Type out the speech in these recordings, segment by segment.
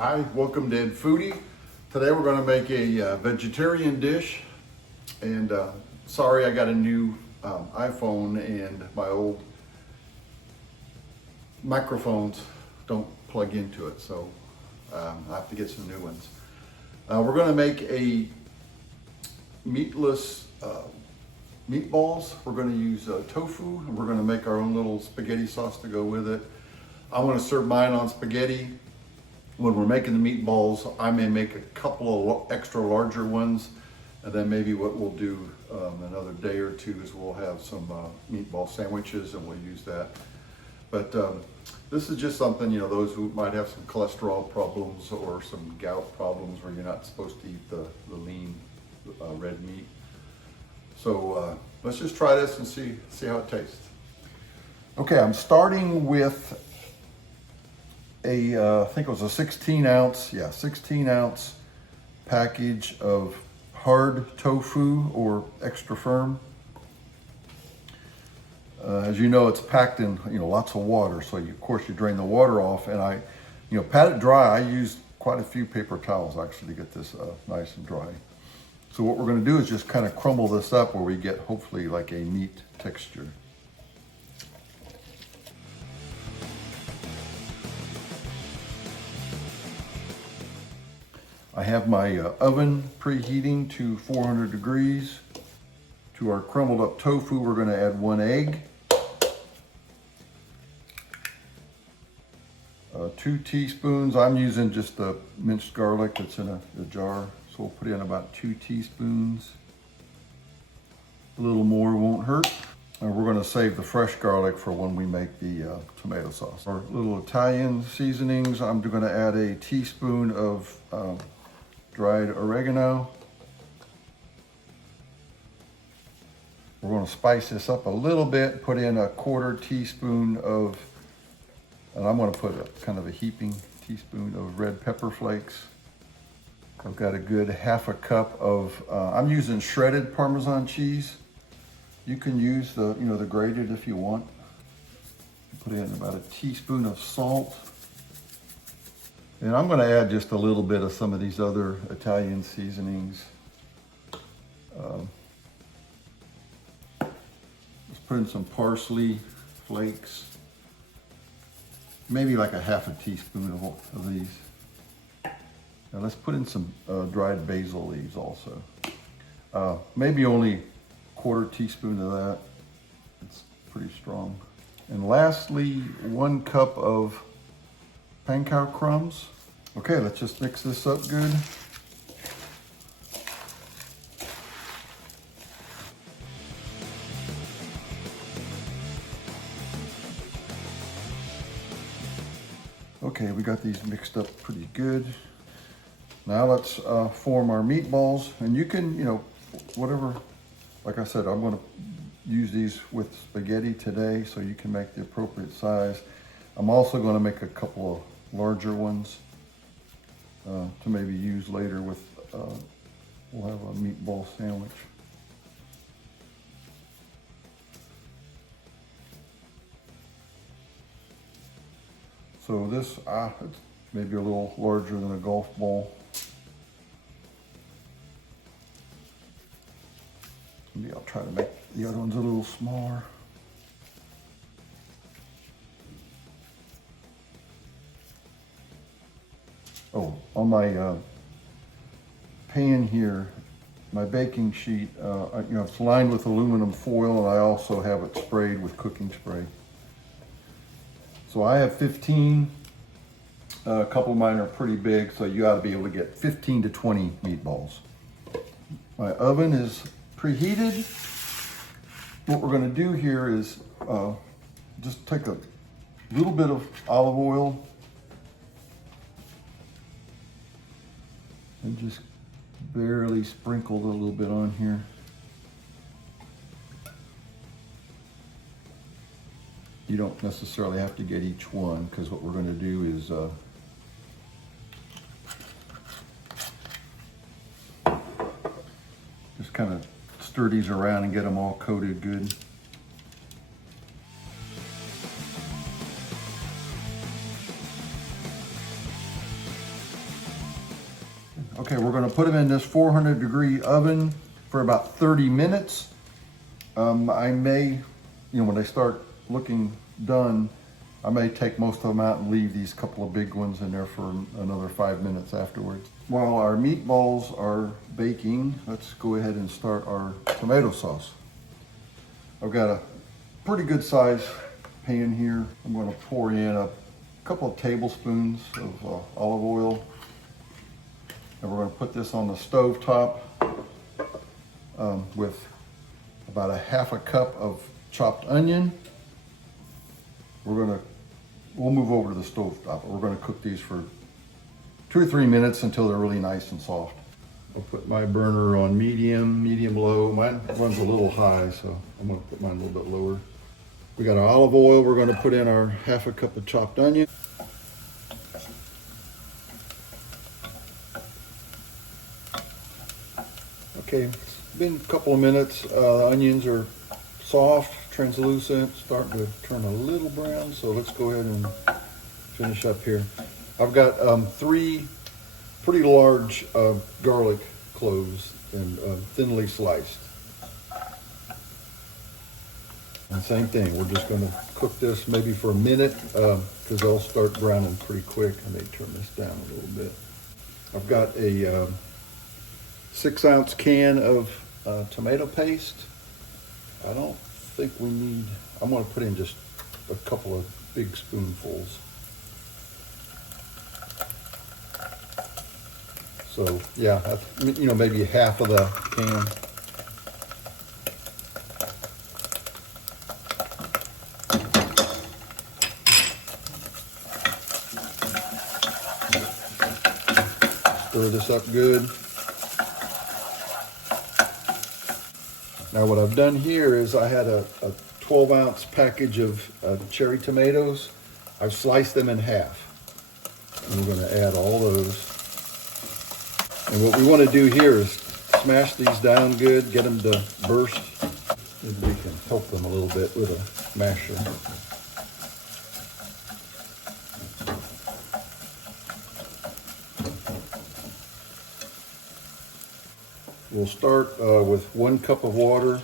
Hi, welcome to Foodie. Today we're going to make a vegetarian dish, and sorry I got a new iPhone and my old microphones don't plug into it, so I have to get some new ones. We're going to make a meatless meatballs. We're going to use tofu, and we're going to make our own little spaghetti sauce to go with it. I want to serve mine on spaghetti. When we're making the meatballs, I may make a couple of extra larger ones, and then maybe what we'll do another day or two is we'll have some meatball sandwiches and we'll use that. But this is just something, those who might have some cholesterol problems or some gout problems where you're not supposed to eat the lean red meat. So let's just try this and see how it tastes. Okay, I'm starting with I think it was a 16 ounce package of hard tofu or extra firm. As you know, it's packed in lots of water, so of course you drain the water off, and I pat it dry. I used quite a few paper towels actually to get this nice and dry. So what we're going to do is just kind of crumble this up where we get hopefully like a meat texture. I have my oven preheating to 400 degrees. To our crumbled up tofu, we're going to add 1 egg, 2 teaspoons. I'm using just the minced garlic that's in a jar, so we'll put in about 2 teaspoons. A little more won't hurt. And we're going to save the fresh garlic for when we make the tomato sauce. Our little Italian seasonings, I'm going to add a teaspoon of dried oregano. We're going to spice this up a little bit, put in a 1/4 teaspoon of, and I'm going to put a kind of a heaping teaspoon of red pepper flakes. I've got a good 1/2 cup of, I'm using shredded Parmesan cheese. You can use the grated if you want. Put in about a teaspoon of salt. And I'm going to add just a little bit of some of these other Italian seasonings. Let's put in some parsley flakes. Maybe like a 1/2 teaspoon of these. Now let's put in some dried basil leaves also. Maybe only 1/4 teaspoon of that. It's pretty strong. And lastly, 1 cup of panko crumbs. Okay, let's just mix this up good. Okay, we got these mixed up pretty good. Now let's form our meatballs, and you can, whatever, like I said, I'm going to use these with spaghetti today, so you can make the appropriate size. I'm also going to make a couple of larger ones to maybe use later with, we'll have a meatball sandwich. So this, it's maybe a little larger than a golf ball. Maybe I'll try to make the other ones a little smaller. Oh, on my pan here, my baking sheet, it's lined with aluminum foil, and I also have it sprayed with cooking spray. So I have 15. A couple of mine are pretty big, so you ought to be able to get 15 to 20 meatballs. My oven is preheated. What we're going to do here is just take a little bit of olive oil and just barely sprinkled a little bit on here. You don't necessarily have to get each one, because what we're going to do is just kind of stir these around and get them all coated good. Okay, we're gonna put them in this 400-degree oven for about 30 minutes. I may, when they start looking done, I may take most of them out and leave these couple of big ones in there for another 5 minutes afterwards. While our meatballs are baking, let's go ahead and start our tomato sauce. I've got a pretty good size pan here. I'm going to pour in a couple of tablespoons of olive oil. And we're going to put this on the stove top with about a half a cup of chopped onion. We'll move over to the stove top. We're going to cook these for 2 or 3 minutes until they're really nice and soft. I'll put my burner on medium low. Mine runs a little high, so I'm going to put mine a little bit lower. We got our olive oil. We're going to put in our half a cup of chopped onion. Okay, it's been a couple of minutes. The onions are soft, translucent, starting to turn a little brown. So let's go ahead and finish up here. I've got 3 pretty large garlic cloves and thinly sliced. And same thing, we're just going to cook this maybe for a minute because they'll start browning pretty quick. I may turn this down a little bit. I've got a 6-ounce can of tomato paste. I don't think we need, I'm going to put in just a couple of big spoonfuls. So yeah, maybe half of the can. Stir this up good. Now what I've done here is I had a 12-ounce package of cherry tomatoes. I've sliced them in half. And we're going to add all those. And what we want to do here is smash these down good, get them to burst. Maybe we can help them a little bit with a masher. We'll start with 1 cup of water.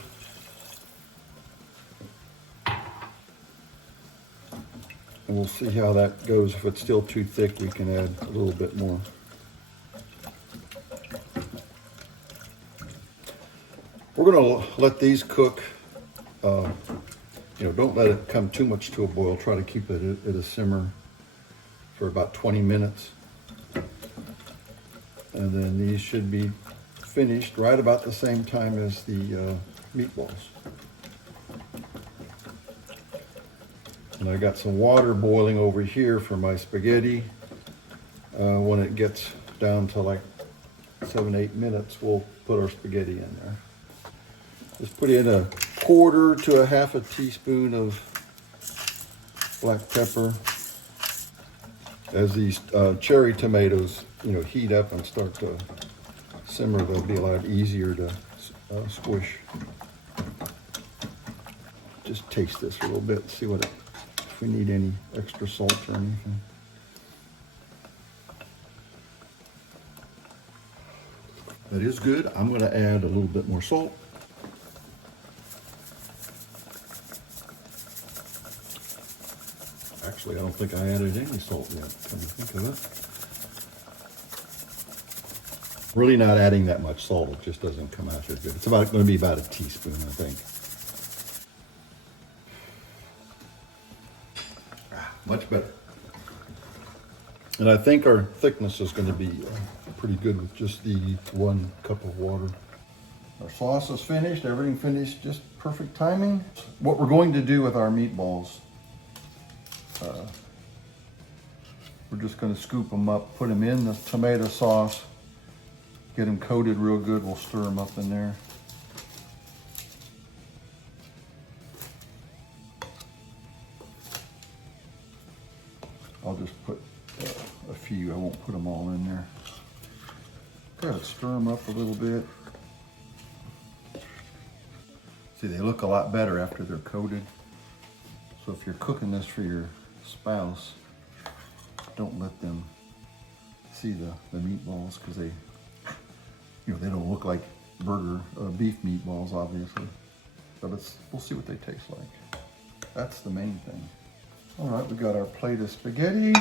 And we'll see how that goes. If it's still too thick, we can add a little bit more. We're going to let these cook. Don't let it come too much to a boil. Try to keep it at a simmer for about 20 minutes. And then these should be finished right about the same time as the meatballs. And I got some water boiling over here for my spaghetti. When it gets down to like 7-8 minutes, we'll put our spaghetti in there. Just put in 1/4 to 1/2 teaspoon of black pepper. As these cherry tomatoes, heat up and start to simmer, they'll be a lot easier to squish. Just taste this a little bit, see if we need any extra salt or anything. That is good. I'm going to add a little bit more salt. Actually, I don't think I added any salt yet, come to think of it. Really not adding that much salt, it just doesn't come out that good. It's going to be about a teaspoon, I think. Much better. And I think our thickness is going to be pretty good with just the 1 cup of water. Our sauce is finished, everything finished, just perfect timing. What we're going to do with our meatballs, we're just going to scoop them up, put them in the tomato sauce, get them coated real good. We'll stir them up in there. I'll just put a few, I won't put them all in there. Okay, let's stir them up a little bit. See, they look a lot better after they're coated. So if you're cooking this for your spouse, don't let them see the meatballs because they You know, they don't look like burger beef meatballs, obviously, but we'll see what they taste like. That's the main thing. All right, we got our plate of spaghetti.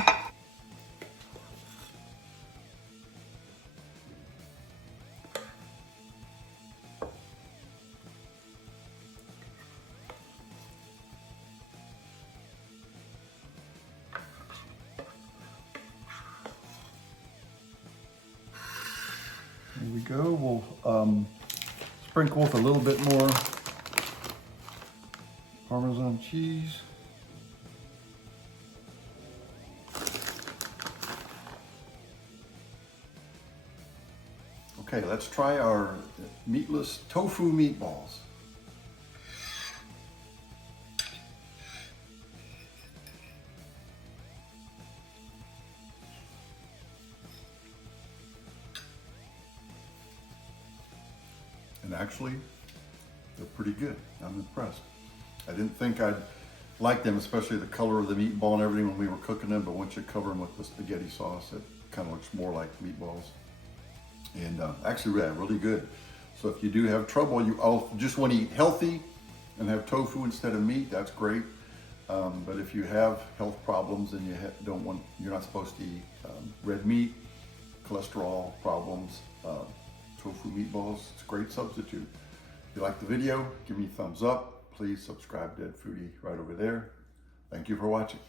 Here we go. We'll sprinkle with a little bit more Parmesan cheese. Okay, let's try our meatless tofu meatballs. And actually, they're pretty good. I'm impressed. I didn't think I'd like them, especially the color of the meatball and everything when we were cooking them, but once you cover them with the spaghetti sauce, it kind of looks more like meatballs. And actually, yeah, really good. So if you do have trouble, you just want to eat healthy and have tofu instead of meat, that's great. But if you have health problems and you're not supposed to eat red meat, cholesterol problems, tofu meatballs, it's a great substitute. If you like the video, give me a thumbs up. Please subscribe to Foodie right over there. Thank you for watching.